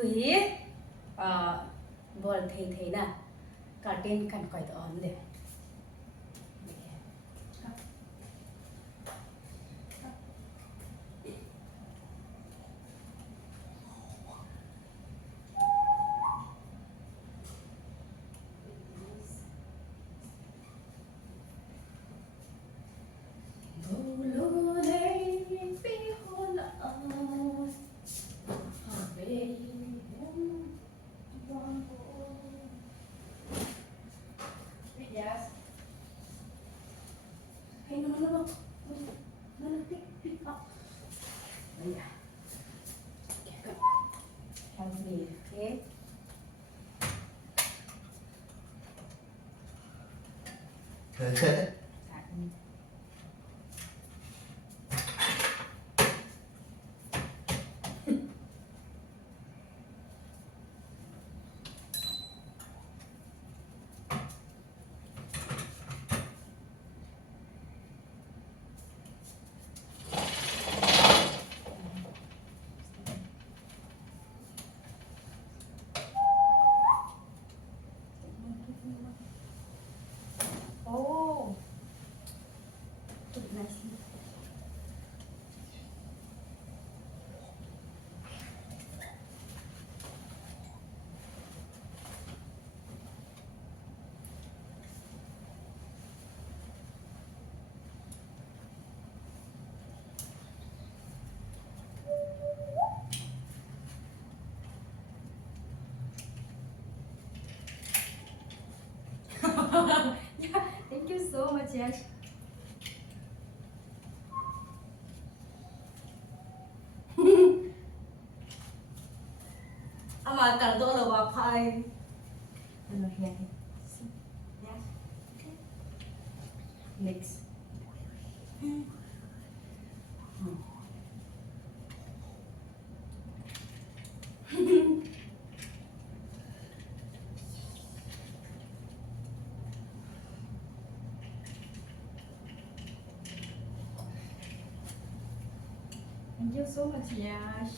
tu hi bol thei thei na curtain kan koi to on de Yes. Hey, no, no, no, no, no, no, pick up. Oh, yeah. Okay, come. Help me, okay? Oh, put it nicely. Yeah, thank you so much, Yash. Ama cần tôi là bà phai. Ano here? Yes. Okay. Next. Thank you so much, Yash.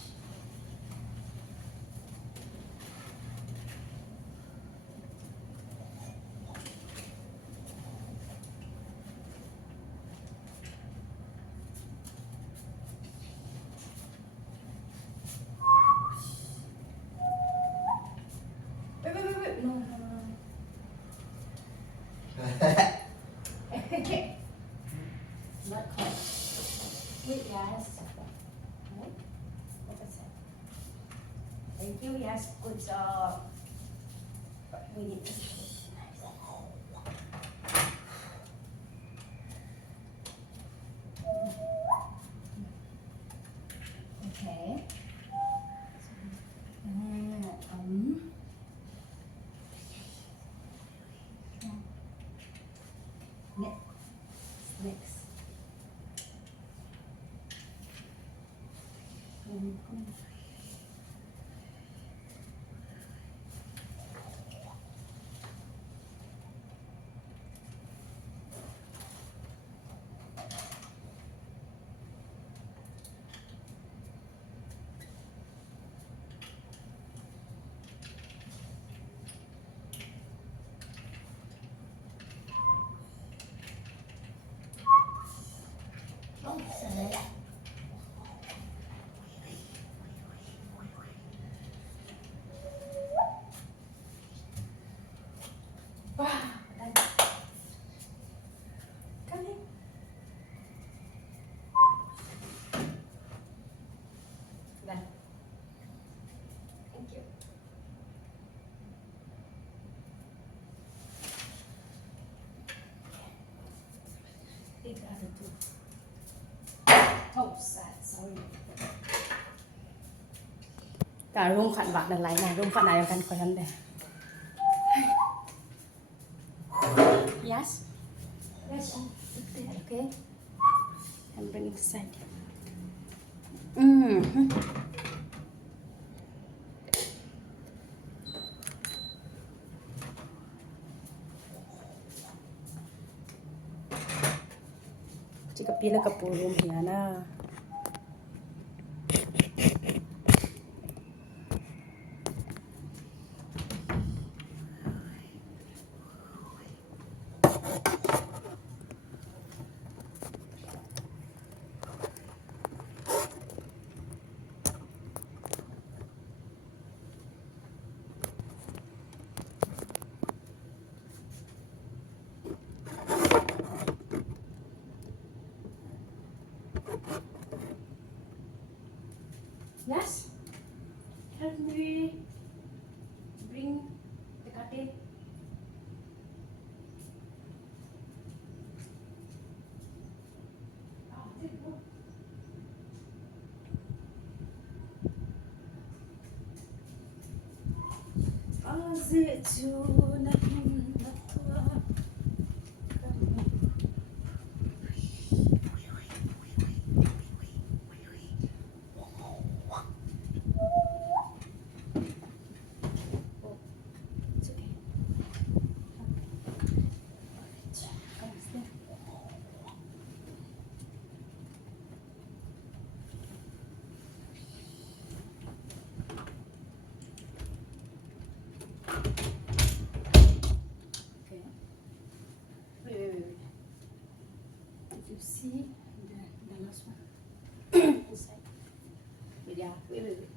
Wait. No. Not quite. Wait, yes. Right? What was that? Thank you, yes. Good job. We need to. Okay. Next. Oh, sorry. Wow, done. Come here. Done. Thank you. Take the other two. Oh, sad. Sorry. Cả room khăn bạc là lấy này, room khăn này là khăn khỏi hắn đây. Yes. Yes, put there, okay? And bring it aside. Chỉ có pila cái room here na. Yes. Help me bring the curtain. Oh, there you go. Azizuna hinatwa. Oh, it's okay. Come stay. Okay. Wait. Did you see the last one? Inside. Yeah. Wait.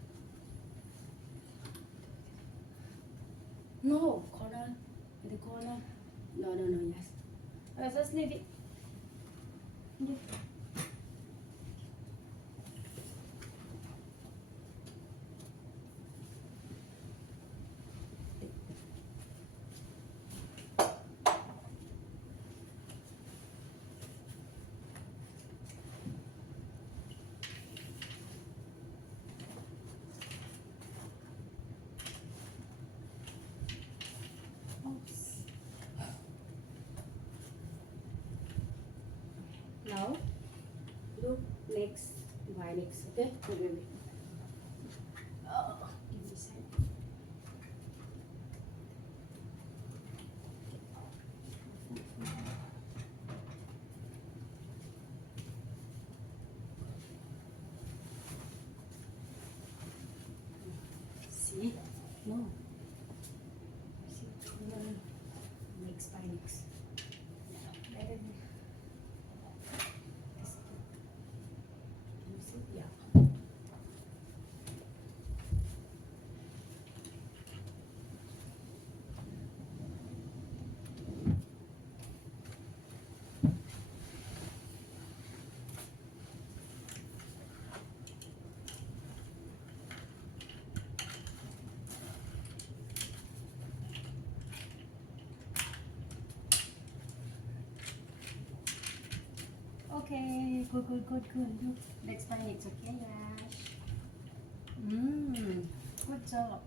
No, corner. In the corner. No, yes. Just leave it. Yeah. Oops. Now, look next, my next, okay? Wait. Oh, give me a second. See? No. See? Next, by next. Better. Can you see? Yeah. Okay, good. Do next by next, okay, Yash? Good job.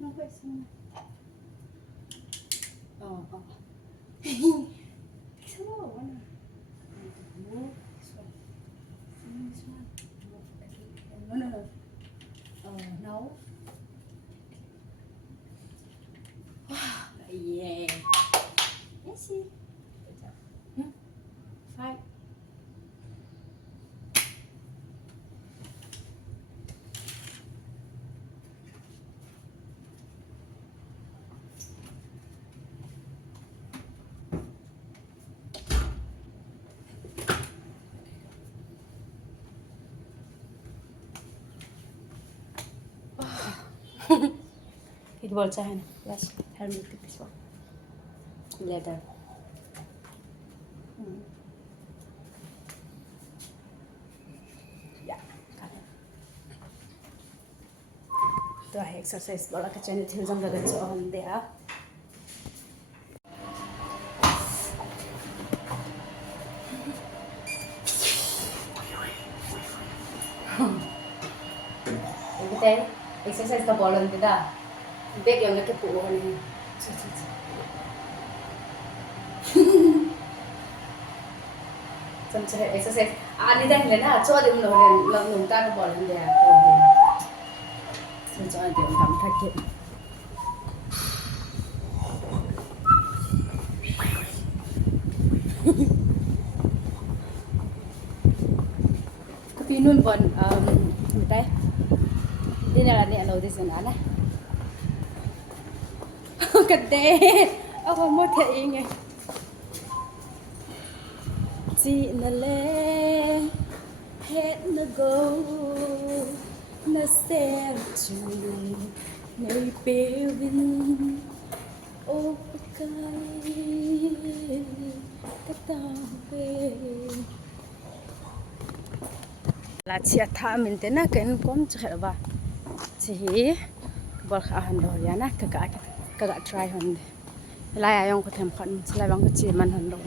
No, wait, oh. This one. Move this one. This one. No. Now. Yeah. Yes, see. Good job. Five. It will China. Yes, help me take this one. Leather. Yeah, got it. तो exercise वाला का channel थे जम लगा तो हम दे आ Ini exercise ka bolan kita. Bag yang nak kepu ni. Sampai exercise. Ani dah ni na, cuba dia menolak lang nungta ka bolan dia. Cuba dia tam thakit. Kapinun bon tay. Di na ni ano this na na. กระเดเอาความหมดเองไงจีน่ะเลเฮ็ดนะโกนะเซจูในเปวินโอ้กายกะตาเปลาเชียทามินเตนะกันก้มจะเบาจีบอลขาหันดอยนะกะ try หันเดลายยองก็ทำขันสลายบางก็จีมันหันดอย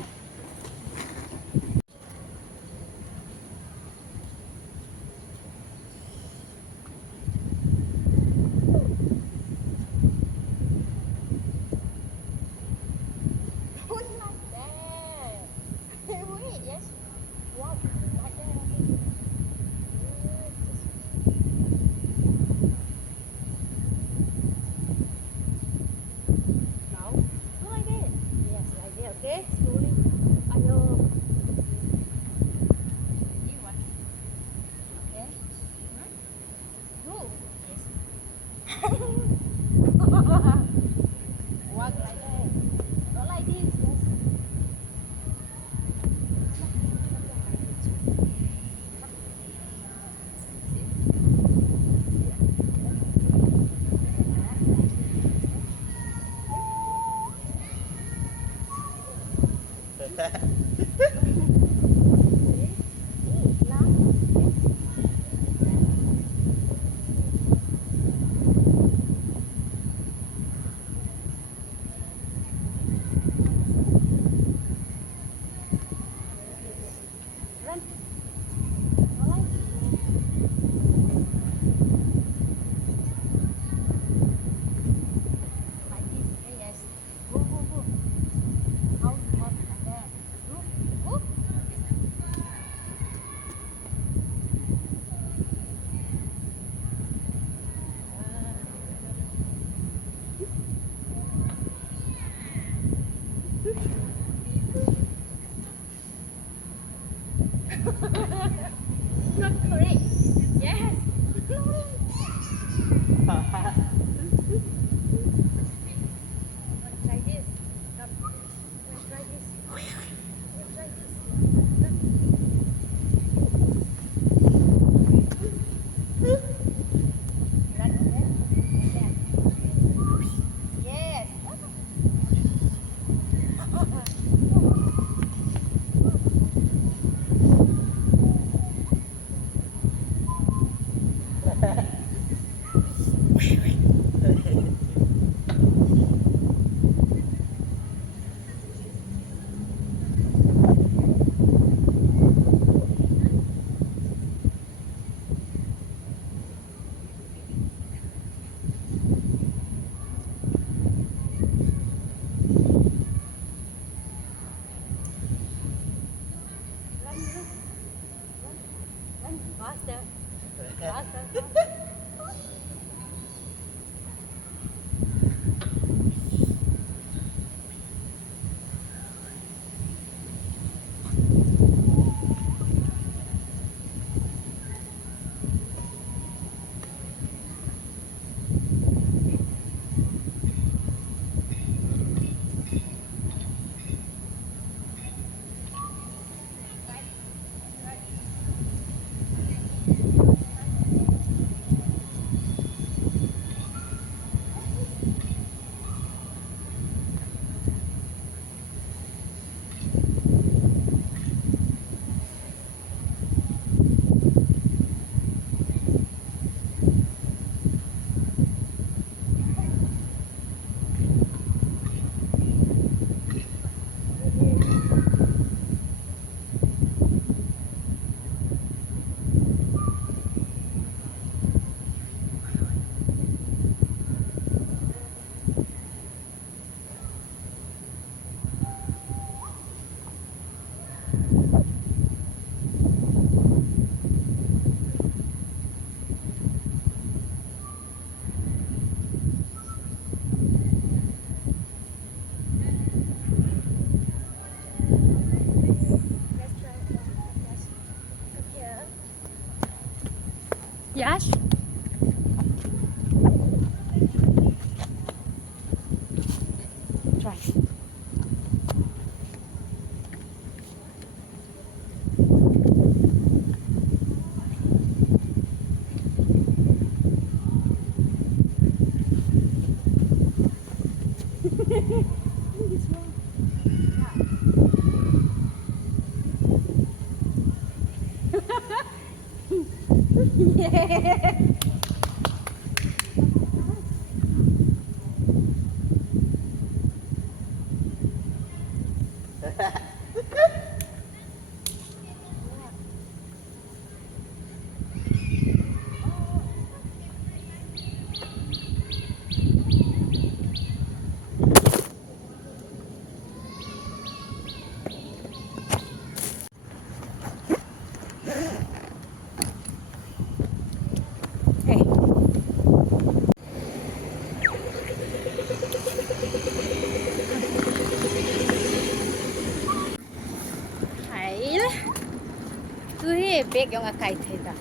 그게 배경아 가이테다.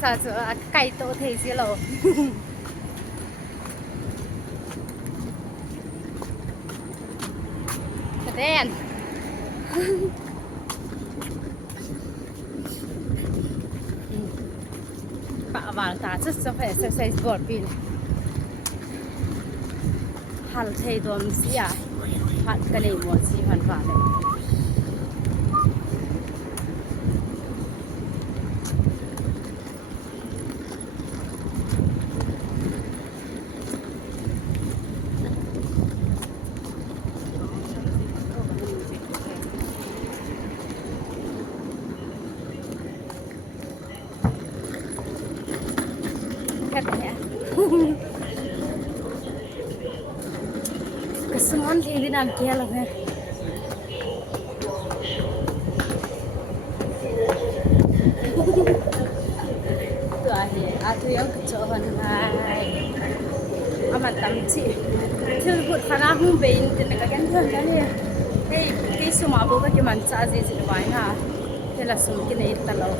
Sao sợ cày tổ thì xí lộ đen bạ vào ta rất sẽ phải exercise bột pin hal thay đom xí à hal cái này một xí hoàn vào này kesemuan ini nanti ya loh ya itu akhir yang kejauhan amat tamci terbut karena aku bein dengan kan tuh kan ya hey semua bawa gimana saja sih mana telah semakin itu loh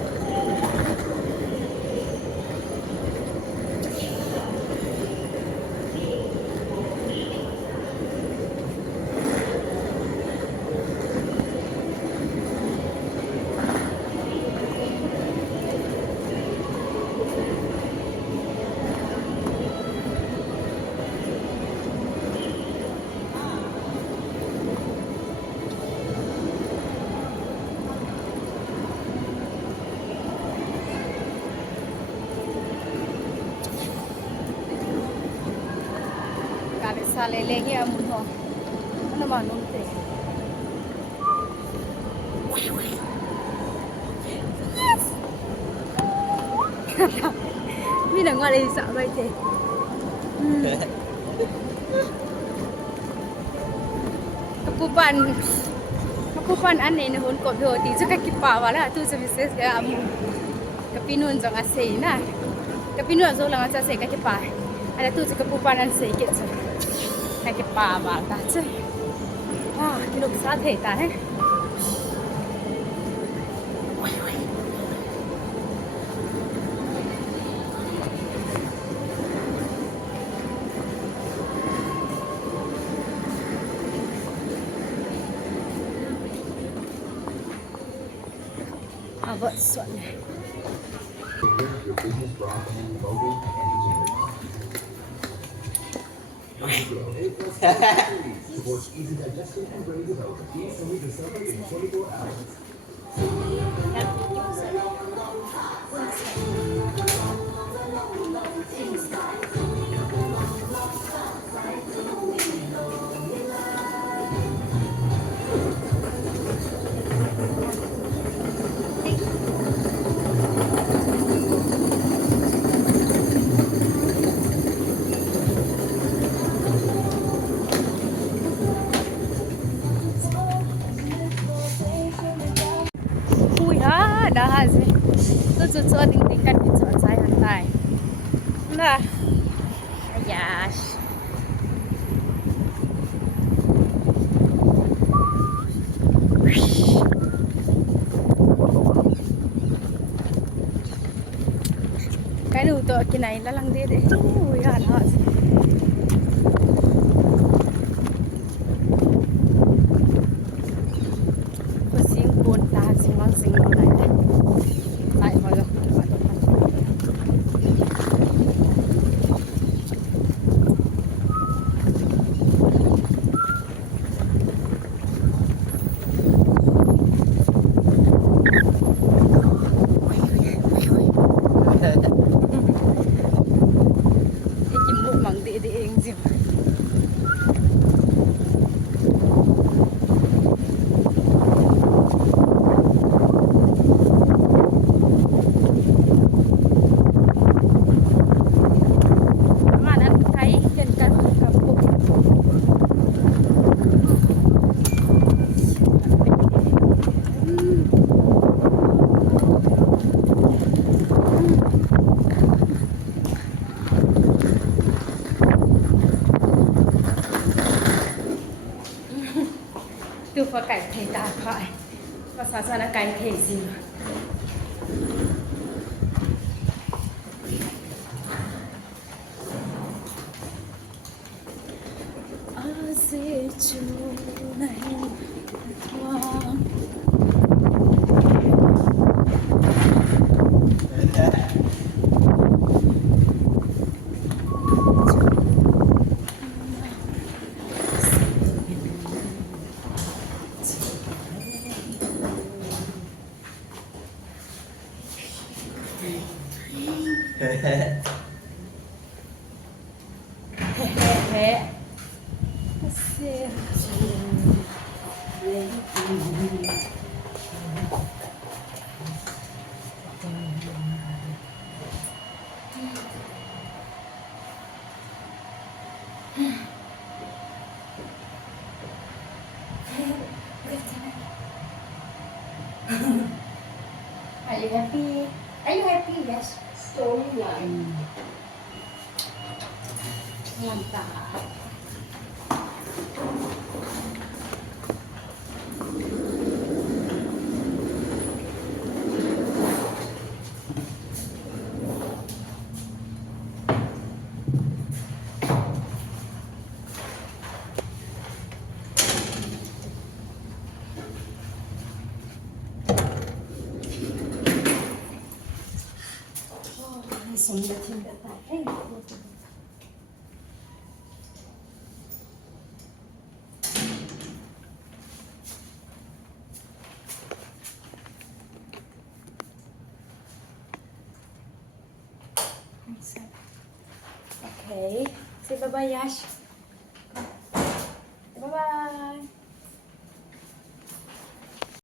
Lele amuno ano man unte mi đừng ngồi đi sợ vậy thì kapupan ane na hun ko do ti so kakipa wala tu services ga amu kapinun jang ase na kapinun zo lang sa se kakipa ada tu sa kapupan an se kit cái bà vào ta chứ cái lục xa thể ta hết vợ xuân này Supports easy digestion and brain development. Easily delivered in 24 hours. dah sih tu cucu tingkat cucu saya hantai nah ayas cái đủ tội cái này là lăng đi đấy ui hẳn họ ว่าไก่เพลงตาพายภาษาสนไก่เพลงสิอาเซจูในทวาง Are you happy? Are you happy? Yes. Storyline. Mantap. Som det till det här. Hej. Okay. Say bye-bye, Yash.